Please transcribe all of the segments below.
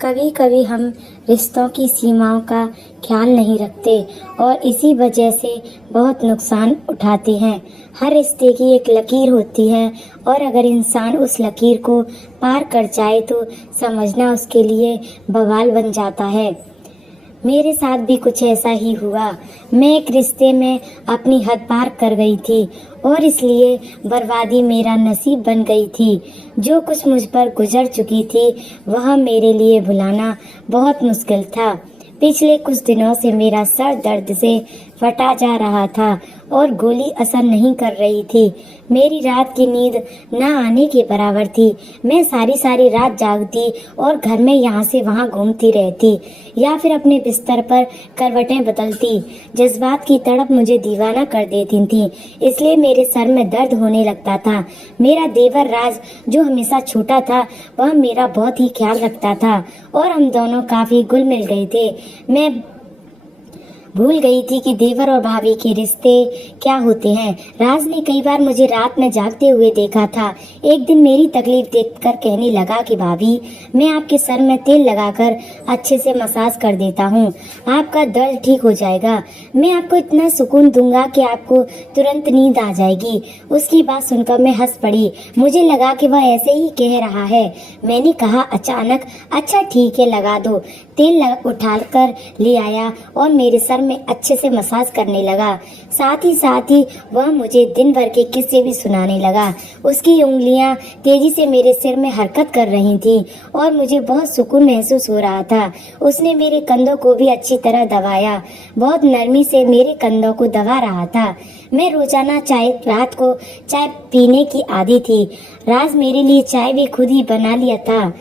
कभी कभी हम रिश्तों की सीमाओं का ख्याल नहीं रखते और इसी वजह से बहुत नुकसान उठाते हैं। हर रिश्ते की एक लकीर होती है और अगर इंसान उस लकीर को पार कर जाए तो समझना उसके लिए बवाल बन जाता है। मेरे साथ भी कुछ ऐसा ही हुआ। मैं एक रिश्ते में अपनी हद पार कर गई थी और इसलिए बर्बादी मेरा नसीब बन गई थी। जो कुछ मुझ पर गुजर चुकी थी वह मेरे लिए भुलाना बहुत मुश्किल था। पिछले कुछ दिनों से मेरा सर दर्द से फटा जा रहा था और गोली असर नहीं कर रही थी। मेरी रात की नींद न आने के बराबर थी। मैं सारी रात जागती और घर में यहाँ से वहाँ घूमती रहती या फिर अपने बिस्तर पर करवटें बदलती। जज्बात की तड़प मुझे दीवाना कर देती थी, इसलिए मेरे सर में दर्द होने लगता था। मेरा देवर राज, जो हमेशा छोटा था, वह मेरा बहुत ही ख्याल रखता था और हम दोनों काफी घुल मिल गए थे। मैं भूल गई थी कि देवर और भाभी के रिश्ते क्या होते हैं। राज ने कई बार मुझे रात में जागते हुए देखा था। एक दिन मेरी तकलीफ देखकर कहने लगा कि भाभी, मैं आपके सर में तेल लगाकर अच्छे से मसाज कर देता हूँ, आपका दर्द ठीक हो जाएगा। मैं आपको इतना सुकून दूंगा कि आपको तुरंत नींद आ जाएगी। उसकी बात सुनकर मैं हंस पड़ी। मुझे लगा कि वह ऐसे ही कह रहा है। मैंने कहा अचानक, अच्छा ठीक है, लगा दो। तेल उठाकर ले आया और मेरे सर में अच्छे से मसाज करने लगा। साथ ही वह मुझे दिन भर के किस्से भी सुनाने लगा। उसकी उंगलियां तेजी से मेरे सिर में हरकत कर रही थीं और मुझे बहुत सुकून महसूस हो रहा था। उसने मेरे कंधों को भी अच्छी तरह दबाया, बहुत नरमी से मेरे कंधों को दबा रहा था। मैं रोजाना रात को चाय पीने की आदी थी। राज मेरे लिए चाय भी खुद ही बना लिया था।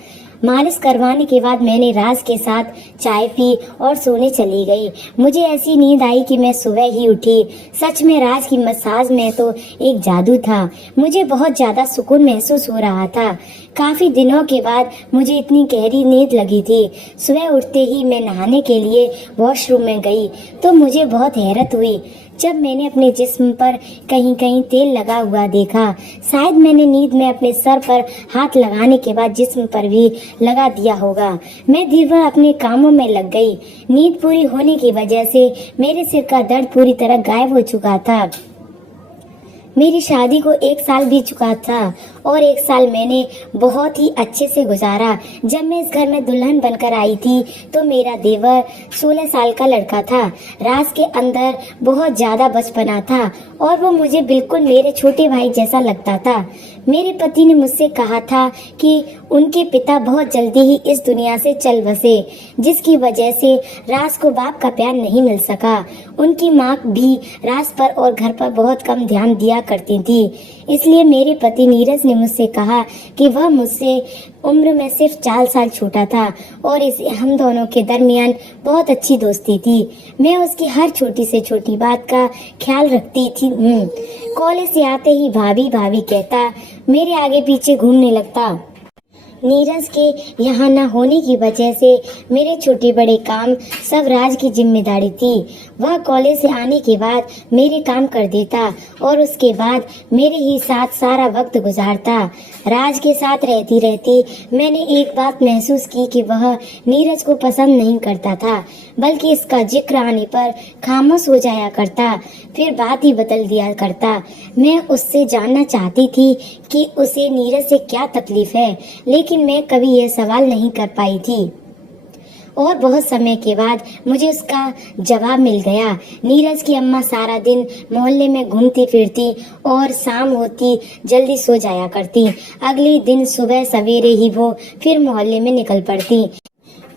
मालिश करवाने के बाद मैंने राज के साथ चाय पी और सोने चली गई। मुझे ऐसी नींद आई कि मैं सुबह ही उठी। सच में राज की मसाज में तो एक जादू था। मुझे बहुत ज्यादा सुकून महसूस हो रहा था। काफी दिनों के बाद मुझे इतनी गहरी नींद लगी थी। सुबह उठते ही मैं नहाने के लिए वॉशरूम में गई तो मुझे बहुत हैरत हुई जब मैंने अपने जिस्म पर कहीं कहीं तेल लगा हुआ देखा। शायद मैंने नींद में अपने सर पर हाथ लगाने के बाद जिस्म पर भी लगा दिया होगा। मैं दिन भर अपने कामों में लग गई। नींद पूरी होने की वजह से मेरे सिर का दर्द पूरी तरह गायब हो चुका था। मेरी शादी को 1 साल बीत चुका था और 1 साल मैंने बहुत ही अच्छे से गुजारा। जब मैं इस घर में दुल्हन बनकर आई थी तो मेरा देवर 16 साल का लड़का था। राज के अंदर बहुत ज्यादा बचपना था और वो मुझे बिल्कुल मेरे छोटे भाई जैसा लगता था। मेरे पति ने मुझसे कहा था कि उनके पिता बहुत जल्दी ही इस दुनिया से चल बसे, जिसकी वजह से राज को बाप का प्यार नहीं मिल सका। उनकी माँ भी राज पर और घर पर बहुत कम ध्यान दिया करती थी। इसलिए मेरे पति नीरज ने मुझसे कहा कि वह मुझसे उम्र में सिर्फ 4 साल छोटा था और इसे हम दोनों के दरमियान बहुत अच्छी दोस्ती थी। मैं उसकी हर छोटी से छोटी बात का ख्याल रखती थी। कॉलेज से आते ही भाभी भाभी कहता, मेरे आगे पीछे घूमने लगता। नीरज के यहाँ न होने की वजह से मेरे छोटे बड़े काम सब राज की जिम्मेदारी थी। वह कॉलेज से आने के बाद मेरे काम कर देता और उसके बाद मेरे ही साथ सारा वक्त गुजारता। राज के साथ रहती रहती मैंने एक बात महसूस की कि वह नीरज को पसंद नहीं करता था, बल्कि इसका जिक्र आने पर खामोश हो जाया करता, फिर बात ही बदल दिया करता। मैं उससे जानना चाहती थी कि उसे नीरज से क्या तकलीफ है, लेकिन मैं कभी यह सवाल नहीं कर पाई थी। और बहुत समय के बाद मुझे उसका जवाब मिल गया। नीरज की अम्मा सारा दिन मोहल्ले में घूमती फिरती और शाम होती जल्दी सो जाया करती। अगले दिन सुबह सवेरे ही वो फिर मोहल्ले में निकल पड़ती,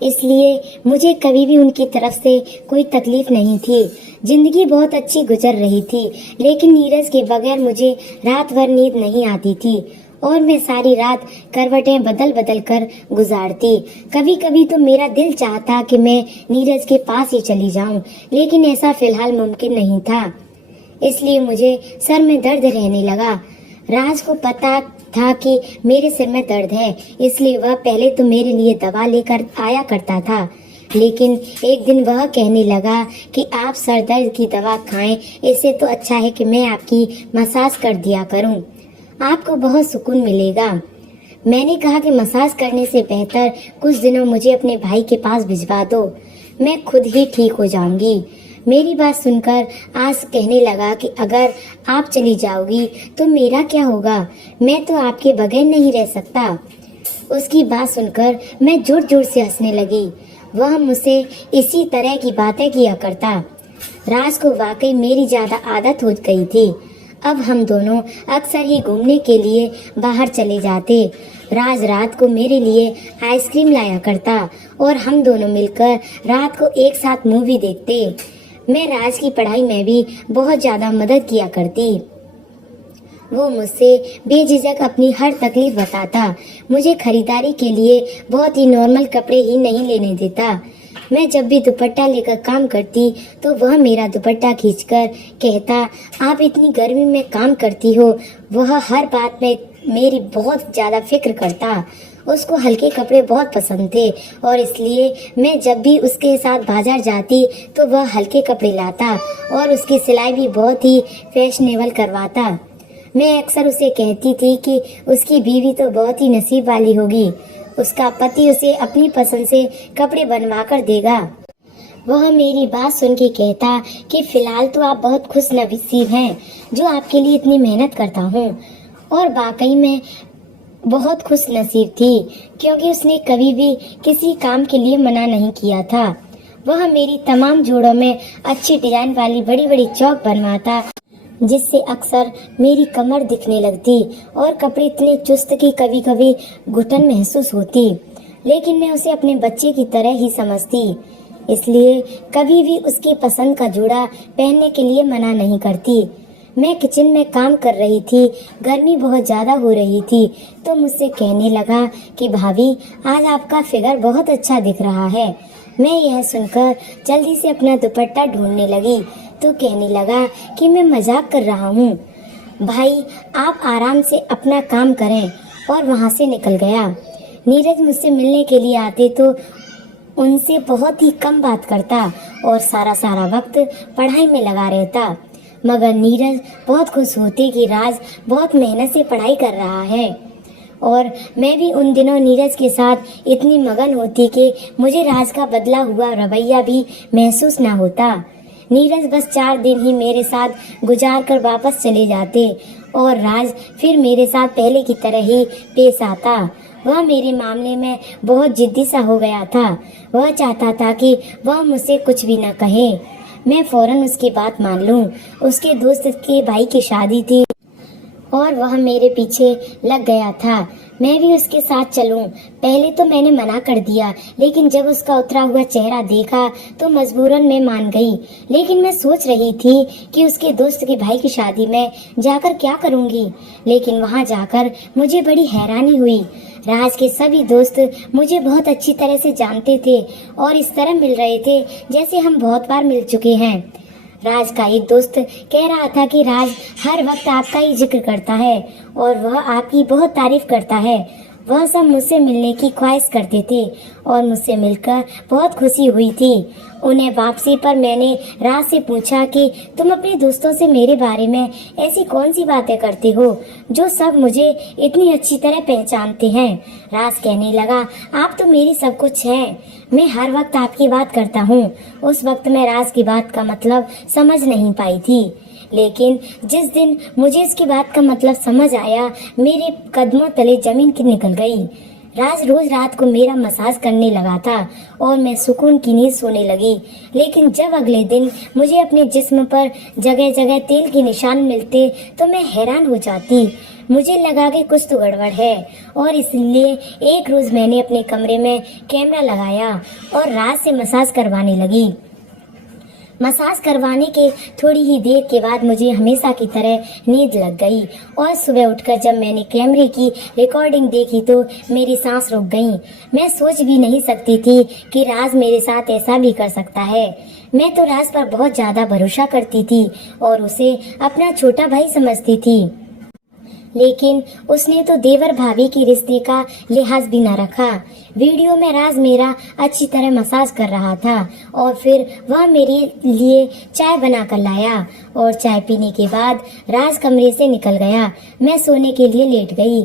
इसलिए मुझे कभी भी उनकी तरफ से कोई तकलीफ नहीं थी। जिंदगी बहुत अच्छी गुजर रही थी, लेकिन नीरज के बगैर मुझे रात भर नींद नहीं आती थी और मैं सारी रात करवटें बदल बदल कर गुजारती। कभी कभी तो मेरा दिल चाहता कि मैं नीरज के पास ही चली जाऊं, लेकिन ऐसा फिलहाल मुमकिन नहीं था। इसलिए मुझे सर में दर्द रहने लगा। राज को पता था कि मेरे सिर में दर्द है, इसलिए वह पहले तो मेरे लिए दवा लेकर आया करता था, लेकिन एक दिन वह कहने लगा कि आप सर दर्द की दवा खाएं, इससे तो अच्छा है कि मैं आपकी मसाज कर दिया करूं, आपको बहुत सुकून मिलेगा। मैंने कहा कि मसाज करने से बेहतर कुछ दिनों मुझे अपने भाई के पास भिजवा दो, मैं खुद ही ठीक हो जाऊंगी। मेरी बात सुनकर आज कहने लगा कि अगर आप चली जाओगी तो मेरा क्या होगा, मैं तो आपके बगैर नहीं रह सकता। उसकी बात सुनकर मैं जोर जोर से हंसने लगी। वह मुझसे इसी तरह की बातें किया करता। राज को वाकई मेरी ज्यादा आदत हो गई थी। अब हम दोनों अक्सर ही घूमने के लिए बाहर चले जाते। राज रात को मेरे लिए आइसक्रीम लाया करता और हम दोनों मिलकर रात को एक साथ मूवी देखते। मैं राज की पढ़ाई में भी बहुत ज्यादा मदद किया करती। वो मुझसे बेझिझक अपनी हर तकलीफ बताता। मुझे खरीदारी के लिए बहुत ही नॉर्मल कपड़े ही नहीं लेने देता। मैं जब भी दुपट्टा लेकर काम करती तो वह मेरा दुपट्टा खींचकर कहता, आप इतनी गर्मी में काम करती हो। वह हर बात में मेरी बहुत ज़्यादा फिक्र करता। उसको हल्के कपड़े बहुत पसंद थे और इसलिए मैं जब भी उसके साथ बाजार जाती तो वह हल्के कपड़े लाता और उसकी सिलाई भी बहुत ही फैशनेबल करवाता। मैं अक्सर उसे कहती थी कि उसकी बीवी तो बहुत ही नसीब वाली होगी, उसका पति उसे अपनी पसंद से कपड़े बनवा कर देगा। वह मेरी बात सुन के कहता कि फिलहाल तो आप बहुत खुश नसीब हैं जो आपके लिए इतनी मेहनत करता हूँ। और वाकई में बहुत खुश नसीब थी, क्योंकि उसने कभी भी किसी काम के लिए मना नहीं किया था। वह मेरी तमाम जोड़ों में अच्छी डिजाइन वाली बड़ी बड़ी चौक बनवाता, जिससे अक्सर मेरी कमर दिखने लगती और कपड़े इतने चुस्त कि कभी कभी घुटन महसूस होती। लेकिन मैं उसे अपने बच्चे की तरह ही समझती, इसलिए कभी भी उसकी पसंद का जोड़ा पहनने के लिए मना नहीं करती। मैं किचन में काम कर रही थी, गर्मी बहुत ज़्यादा हो रही थी, तो मुझसे कहने लगा कि भाभी आज आपका फिगर बहुत अच्छा दिख रहा है। मैं यह सुनकर जल्दी से अपना दुपट्टा ढूंढने लगी तो कहने लगा कि मैं मजाक कर रहा हूँ, भाई आप आराम से अपना काम करें। और वहाँ से निकल गया। नीरज मुझसे मिलने के लिए आते तो उनसे बहुत ही कम बात करता और सारा वक्त पढ़ाई में लगा रहता। मगर नीरज बहुत खुश होते कि राज बहुत मेहनत से पढ़ाई कर रहा है और मैं भी उन दिनों नीरज के साथ इतनी मगन होती कि मुझे राज का बदला हुआ रवैया भी महसूस ना होता। नीरज बस 4 दिन ही मेरे साथ गुजार कर वापस चले जाते और राज फिर मेरे साथ पहले की तरह ही पेश आता। वह मेरे मामले में बहुत जिद्दी सा हो गया था। वह चाहता था कि वह मुझसे कुछ भी न कहे, मैं फौरन उसकी बात मान लूं। उसके दोस्त के भाई की शादी थी और वह मेरे पीछे लग गया था, मैं भी उसके साथ चलूं। पहले तो मैंने मना कर दिया, लेकिन जब उसका उतरा हुआ चेहरा देखा तो मजबूरन मैं मान गई। लेकिन मैं सोच रही थी कि उसके दोस्त के भाई की शादी में जाकर क्या करूंगी, लेकिन वहां जाकर मुझे बड़ी हैरानी हुई। राज के सभी दोस्त मुझे बहुत अच्छी तरह से जानते थे और इस तरह मिल रहे थे जैसे हम बहुत बार मिल चुके हैं। राज का एक दोस्त कह रहा था कि राज हर वक्त आपका ही जिक्र करता है और वह आपकी बहुत तारीफ करता है। वह सब मुझसे मिलने की ख्वाहिश करते थे और मुझसे मिलकर बहुत खुशी हुई थी। उन्हें वापसी पर मैंने राज से पूछा कि तुम अपने दोस्तों से मेरे बारे में ऐसी कौन सी बातें करते हो जो सब मुझे इतनी अच्छी तरह पहचानते हैं। राज कहने लगा, आप तो मेरी सब कुछ हैं, मैं हर वक्त आपकी बात करता हूँ। उस वक्त मैं राज की बात का मतलब समझ नहीं पाई थी, लेकिन जिस दिन मुझे इसकी बात का मतलब समझ आया, मेरे कदमों तले जमीन की निकल गई। राज रोज रात को मेरा मसाज करने लगा था और मैं सुकून की नींद सोने लगी। लेकिन जब अगले दिन मुझे अपने जिस्म पर जगह जगह तेल के निशान मिलते तो मैं हैरान हो जाती। मुझे लगा कि कुछ तो गड़बड़ है और इसलिए एक रोज मैंने अपने कमरे में कैमरा लगाया और राज से मसाज करवाने लगी। मसाज करवाने के थोड़ी ही देर के बाद मुझे हमेशा की तरह नींद लग गई और सुबह उठकर जब मैंने कैमरे की रिकॉर्डिंग देखी तो मेरी सांस रुक गई। मैं सोच भी नहीं सकती थी कि राज मेरे साथ ऐसा भी कर सकता है। मैं तो राज पर बहुत ज्यादा भरोसा करती थी और उसे अपना छोटा भाई समझती थी, लेकिन उसने तो देवर भाभी की रिश्ते का लिहाज भी न रखा। वीडियो में राज मेरा अच्छी तरह मसाज कर रहा था और फिर वह मेरे लिए चाय बना कर लाया और चाय पीने के बाद राज कमरे से निकल गया। मैं सोने के लिए लेट गई।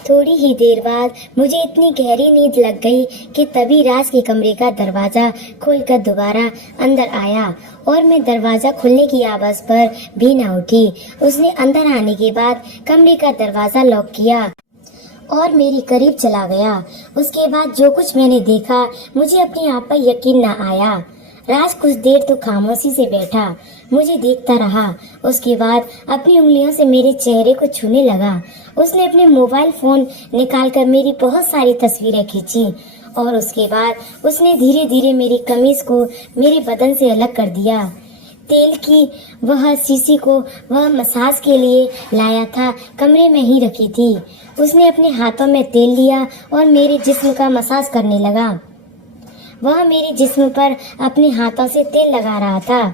थोड़ी ही देर बाद मुझे इतनी गहरी नींद लग गई कि तभी राज के कमरे का दरवाजा खोलकर दोबारा अंदर आया और मैं दरवाजा खुलने की आवाज पर भी न उठी। उसने अंदर आने के बाद कमरे का दरवाजा लॉक किया और मेरे करीब चला गया। उसके बाद जो कुछ मैंने देखा मुझे अपनी आप पर यकीन न आया। राज कुछ देर तो खामोशी से बैठा मुझे देखता रहा। उसके बाद अपनी उंगलियों से मेरे चेहरे को छूने लगा। उसने अपने मोबाइल फोन निकालकर मेरी बहुत सारी तस्वीरें खींची और उसके बाद उसने धीरे धीरे मेरी कमीज को मेरे बदन से अलग कर दिया। तेल की वह शीशी को वह मसाज के लिए लाया था, कमरे में ही रखी थी। उसने अपने हाथों में तेल लिया और मेरे जिस्म का मसाज करने लगा। वह मेरे जिस्म पर अपने हाथों से तेल लगा रहा था।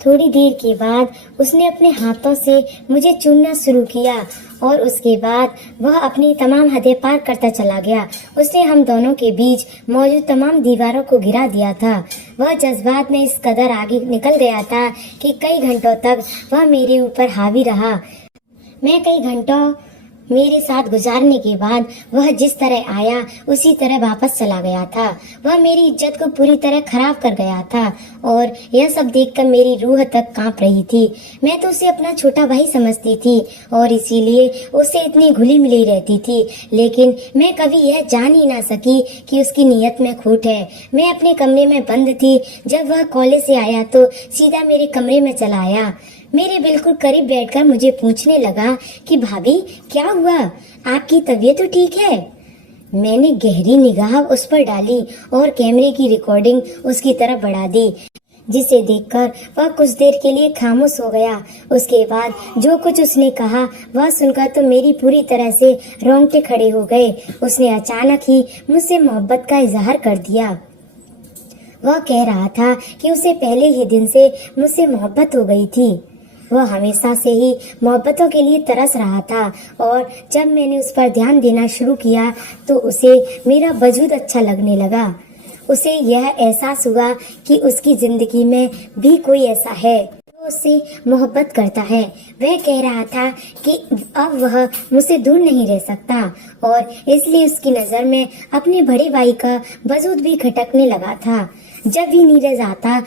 थोड़ी देर के बाद उसने अपने हाथों से मुझे चूमना शुरू किया और उसके बाद वह अपनी तमाम हदें पार करता चला गया। उसने हम दोनों के बीच मौजूद तमाम दीवारों को गिरा दिया था। वह जज्बात में इस कदर आगे निकल गया था कि कई घंटों तक वह मेरे ऊपर हावी रहा। मैं कई घंटों मेरे साथ गुजारने के बाद वह जिस तरह आया उसी तरह वापस चला गया था। वह मेरी इज्जत को पूरी तरह खराब कर गया था और यह सब देखकर मेरी रूह तक कांप रही थी। मैं तो उसे अपना छोटा भाई समझती थी और इसीलिए उससे इतनी घुली मिली रहती थी, लेकिन मैं कभी यह जान ही ना सकी कि उसकी नीयत में खोट है। मैं अपने कमरे में बंद थी। जब वह कॉलेज से आया तो सीधा मेरे कमरे में चला आया। मेरे बिल्कुल करीब बैठकर मुझे पूछने लगा कि भाभी क्या हुआ, आपकी तबीयत तो ठीक है? मैंने गहरी निगाह उस पर डाली और कैमरे की रिकॉर्डिंग उसकी तरफ बढ़ा दी, जिसे देखकर वह कुछ देर के लिए खामोश हो गया। उसके बाद जो कुछ उसने कहा वह सुनकर तो मेरी पूरी तरह से रोंगटे खड़े हो गए। उसने अचानक ही मुझसे मोहब्बत का इजहार कर दिया। वह कह रहा था कि उसे पहले ही दिन से मुझसे मोहब्बत हो गई थी। वह हमेशा से ही मोहब्बतों के लिए तरस रहा था और जब मैंने उस पर ध्यान देना शुरू किया तो उसे मेरा वजूद अच्छा लगने लगा। उसे यह एहसास हुआ कि उसकी जिंदगी में भी कोई ऐसा है जो उससे मोहब्बत करता है। वह कह रहा था कि अब वह मुझसे दूर नहीं रह सकता और इसलिए उसकी नज़र में अपने बड़े भाई का वजूद भी खटकने लगा था। जब भी नीरज आता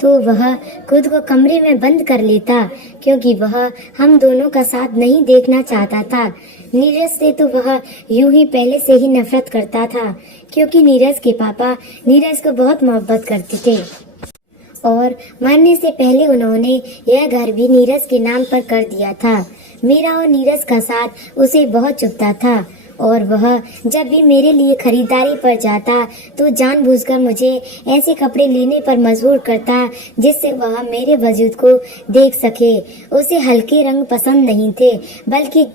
तो वह खुद को कमरे में बंद कर लेता, क्योंकि वह हम दोनों का साथ नहीं देखना चाहता था। नीरज से तो वह यूं ही पहले से ही नफरत करता था, क्योंकि नीरज के पापा नीरज को बहुत मोहब्बत करते थे और मरने से पहले उन्होंने यह घर भी नीरज के नाम पर कर दिया था। मेरा और नीरज का साथ उसे बहुत चुभता था और वह जब भी मेरे लिए खरीदारी पर जाता तो जानबूझकर मुझे ऐसे कपड़े लेने पर मजबूर करता जिससे वह मेरे वजूद को देख सके। उसे हल्के रंग पसंद नहीं थे, बल्कि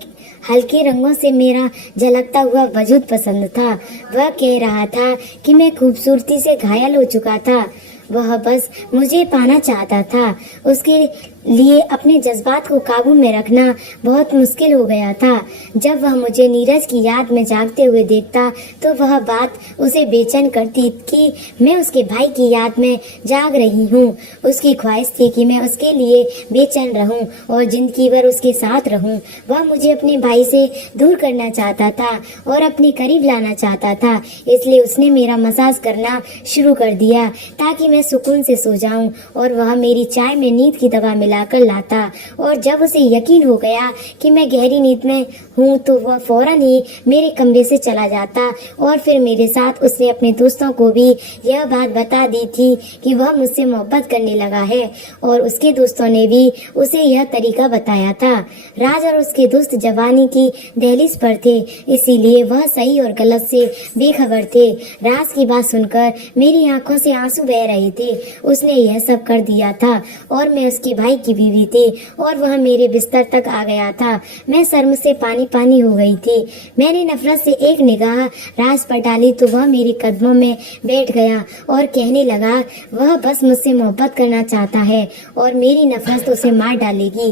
हल्के रंगों से मेरा झलकता हुआ वजूद पसंद था। वह कह रहा था कि मैं खूबसूरती से घायल हो चुका था। वह बस मुझे पाना चाहता था। उसके लिए अपने जज्बात को काबू में रखना बहुत मुश्किल हो गया था। जब वह मुझे नीरज की याद में जागते हुए देखता तो वह बात उसे बेचैन करती कि मैं उसके भाई की याद में जाग रही हूँ। उसकी ख्वाहिश थी कि मैं उसके लिए बेचैन रहूं और जिंदगी भर उसके साथ रहूं। वह मुझे अपने भाई से दूर करना चाहता था और अपने करीब लाना चाहता था, इसलिए उसने मेरा मसाज करना शुरू कर दिया ताकि मैं सुकून से सो जाऊं और वह मेरी चाय में नींद की दवा मिलाकर लाता। और जब उसे यकीन हो गया कि मैं गहरी नींद में हूँ तो वह फौरन ही मेरे कमरे से चला जाता और फिर मेरे साथ उसने अपने दोस्तों को भी यह बात बता दी थी कि वह मुझसे मोहब्बत करने लगा है और उसके दोस्तों ने भी उसे यह तरीका बताया था। राज और उसके दोस्त जवानी की दहलीज पर थे, इसीलिए वह सही और गलत से बेखबर थे। राज की बात सुनकर मेरी आंखों से आंसू बह रहे थे। उसने यह सब कर दिया था और मैं उसके भाई की बीवी थी और वह मेरे बिस्तर तक आ गया था। मैं शर्म से पानी पानी हो गई थी। मैंने नफरत से एक निगाह राज पर डाली तो वह मेरे कदमों में बैठ गया और कहने लगा वह बस मुझसे मोहब्बत करना चाहता है और मेरी नफरत उसे मार डालेगी।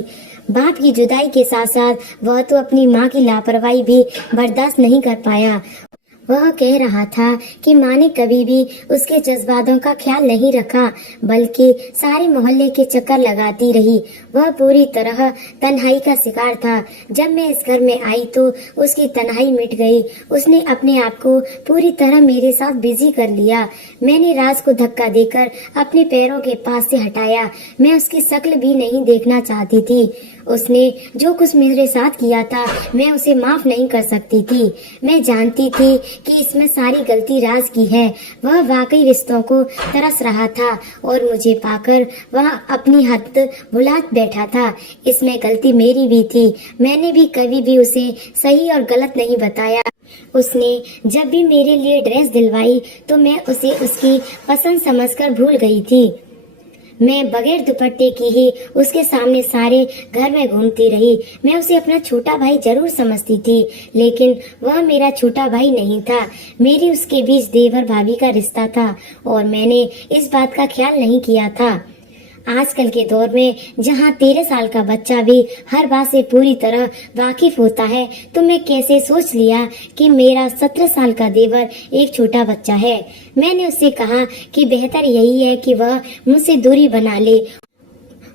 बाप की जुदाई के साथ साथ वह तो अपनी माँ की लापरवाही भी बर्दाश्त नहीं कर पाया। वह कह रहा था कि माँ ने कभी भी उसके जज्बातों का ख्याल नहीं रखा, बल्कि सारे मोहल्ले के चक्कर लगाती रही। वह पूरी तरह तन्हाई का शिकार था। जब मैं इस घर में आई तो उसकी तन्हाई मिट गई। उसने अपने आप को पूरी तरह मेरे साथ बिजी कर लिया। मैंने राज को धक्का देकर अपने पैरों के पास से हटाया। मैं उसकी शक्ल भी नहीं देखना चाहती थी। उसने जो कुछ मेरे साथ किया था, मैं उसे माफ नहीं कर सकती थी। मैं जानती थी कि इसमें सारी गलती राज की है। वह वाकई रिश्तों को तरस रहा था और मुझे पाकर वह अपनी हद भुला बैठा था। इसमें गलती मेरी भी थी। मैंने भी कभी भी उसे सही और गलत नहीं बताया। उसने जब भी मेरे लिए ड्रेस दिलवाई तो मैं उसे उसकी पसंद समझकर भूल गई थी। मैं बगैर दुपट्टे की ही उसके सामने सारे घर में घूमती रही। मैं उसे अपना छोटा भाई जरूर समझती थी, लेकिन वह मेरा छोटा भाई नहीं था। मेरी उसके बीच देवर भाभी का रिश्ता था और मैंने इस बात का ख्याल नहीं किया था। आजकल के दौर में जहां 13 साल का बच्चा भी हर बात से पूरी तरह वाकिफ होता है, तो मैं कैसे सोच लिया कि मेरा 17 साल का देवर एक छोटा बच्चा है। मैंने उससे कहा कि बेहतर यही है कि वह मुझसे दूरी बना ले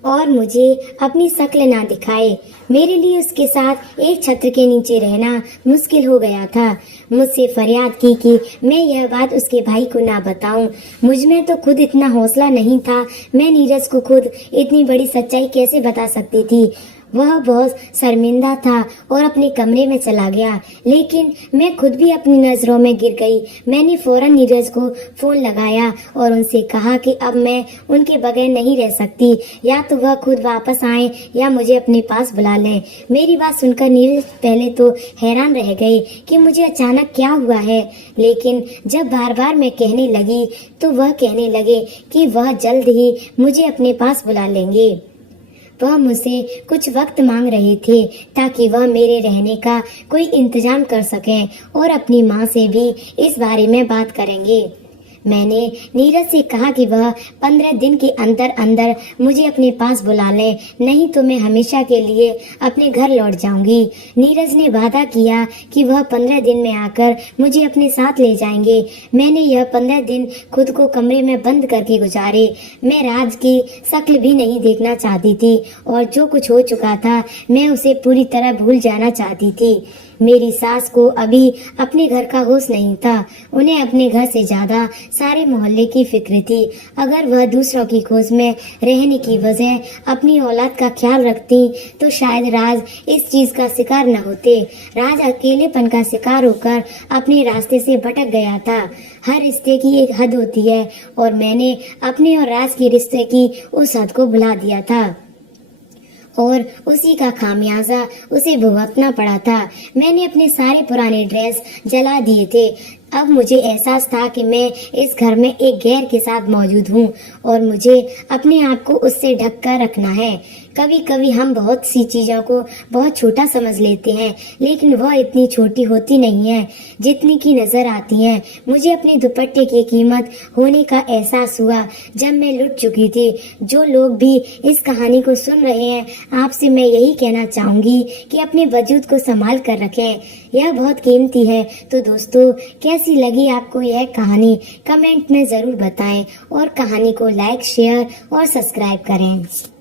और मुझे अपनी शक्ल ना दिखाए। मेरे लिए उसके साथ एक छत्र के नीचे रहना मुश्किल हो गया था। मुझसे फरियाद की कि मैं यह बात उसके भाई को ना बताऊं। मुझ में तो खुद इतना हौसला नहीं था। मैं नीरज को खुद इतनी बड़ी सच्चाई कैसे बता सकती थी। वह बहुत शर्मिंदा था और अपने कमरे में चला गया, लेकिन मैं खुद भी अपनी नजरों में गिर गई। मैंने फौरन नीरज को फोन लगाया और उनसे कहा कि अब मैं उनके बगैर नहीं रह सकती। या तो वह खुद वापस आए या मुझे अपने पास बुला लें। मेरी बात सुनकर नीरज पहले तो हैरान रह गए कि मुझे अचानक क्या हुआ है, लेकिन जब बार बार मैं कहने लगी तो वह कहने लगे कि वह जल्द ही मुझे अपने पास बुला लेंगे। वह मुझसे कुछ वक्त मांग रहे थे ताकि वह मेरे रहने का कोई इंतजाम कर सकें और अपनी माँ से भी इस बारे में बात करेंगे। मैंने नीरज से कहा कि वह 15 दिन के अंदर अंदर मुझे अपने पास बुला ले, नहीं तो मैं हमेशा के लिए अपने घर लौट जाऊंगी। नीरज ने वादा किया कि वह 15 दिन में आकर मुझे अपने साथ ले जाएंगे। मैंने यह 15 दिन खुद को कमरे में बंद करके गुजारे। मैं राज की शक्ल भी नहीं देखना चाहती थी और जो कुछ हो चुका था मैं उसे पूरी तरह भूल जाना चाहती थी। मेरी सास को अभी अपने घर का होश नहीं था। उन्हें अपने घर से ज्यादा सारे मोहल्ले की फिक्र थी। अगर वह दूसरों की खोज में रहने की वजह अपनी औलाद का ख्याल रखती तो शायद राज इस चीज का शिकार न होते। राज अकेलेपन का शिकार होकर अपने रास्ते से भटक गया था। हर रिश्ते की एक हद होती है और मैंने अपने और राज के रिश्ते की उस हद को भुला दिया था और उसी का खामियाजा उसे भुगतना पड़ा था। मैंने अपने सारे पुराने ड्रेस जला दिए थे। अब मुझे एहसास था कि मैं इस घर में एक गैर के साथ मौजूद हूँ और मुझे अपने आप को उससे ढक कर रखना है। कभी कभी हम बहुत सी चीजों को बहुत छोटा समझ लेते हैं, लेकिन वह इतनी छोटी होती नहीं है जितनी की नजर आती हैं। मुझे अपने दुपट्टे की कीमत होने का एहसास हुआ जब मैं लुट चुकी थी। जो लोग भी इस कहानी को सुन रहे हैं, आपसे मैं यही कहना चाहूंगी कि अपने वजूद को संभाल कर रखें। यह बहुत कीमती है। तो दोस्तों, कैसी लगी आपको यह कहानी कमेंट में जरूर बताएं और कहानी को लाइक, शेयर और सब्सक्राइब करें।